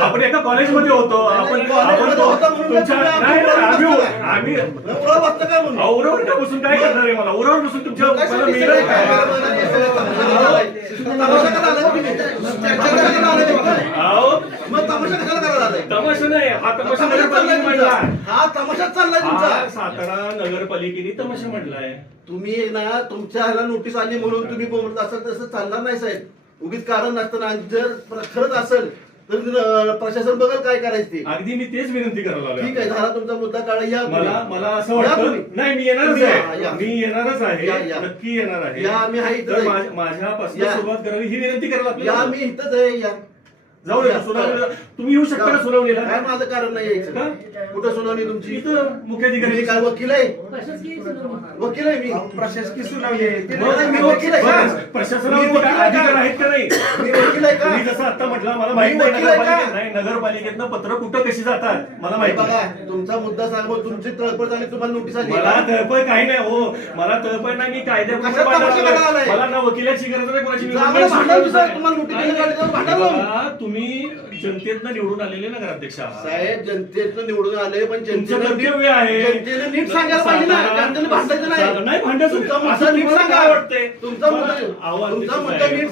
आपण एका कॉलेजमध्ये होतो. आपण आम्ही उरावर का बसून काय करणार आहे? मला उरावर बसून तुमच्या तमाशा नाही, हा तमाशा नगरपालिकेने म्हणला. हा तमाशा चाललाय तुमचा. सातारा नगरपालिकेने तमाशा म्हणलाय. तुम्ही ना तुमच्या ह्याला नोटीस आली म्हणून तुम्ही बोलत असाल तसं चालणार नाही साहेब. उगीच कारण नसताना जर खरंच असेल तर प्रशासन बघल काय करायचं ते. अगदी मी तेच विनंती करायला लागलो. ठीक आहे, झाला तुमचा मुद्दा काढा. या मला असं वाटतं नाही, मी येणारच आहे. मी येणारच आहे, नक्की येणार आहे. या आम्ही आहे तर माझ्यापासून सुरुवात करावी ही विनंती करायला या आम्ही इथंच आहे. या जाऊ नका सुनावणीला. तुम्ही येऊ शकता का सुनावणीला? काय माझं कारण नाही यायचं. कुठं सुनावणी तुमची? इथं मुख्याधिकारी काय वकील आहे? वकील आहे मी. प्रशासकीय सुनावणी आहे. मी वकील आहे का? प्रशासनावर अधिकार आहेत का नाही? मी वकील आहे का? तुम्ही जसं आता म्हटलं मला माहित नाही नगरपालिकेतनं पत्र कुठं कशी जातात मला माहिती बघा. तुमचा मुद्दा सांगा. तुमची तळपड झाली, तुम्हाला नोटीस आली. मला तळपळ काही नाही हो. मला तळपळ नाही. मी कायद्याप्रमाणे मला ना वकिलाची गरज नाही, कोणाची तुम्ही जनतेतनं निवडून आलेले नगराध्यक्ष आहात साहेब. जनतेतनं निवडून आले पण तुमचं कर्तव्य आहे. जनतेने नीट सांगायला पाहिजे ना. जनतेने भांडायचं नाही. नाही भांडायचं. तुमचा मुद्दा नीट सांगा. वाटतंय तुमचा मुद्दा नीट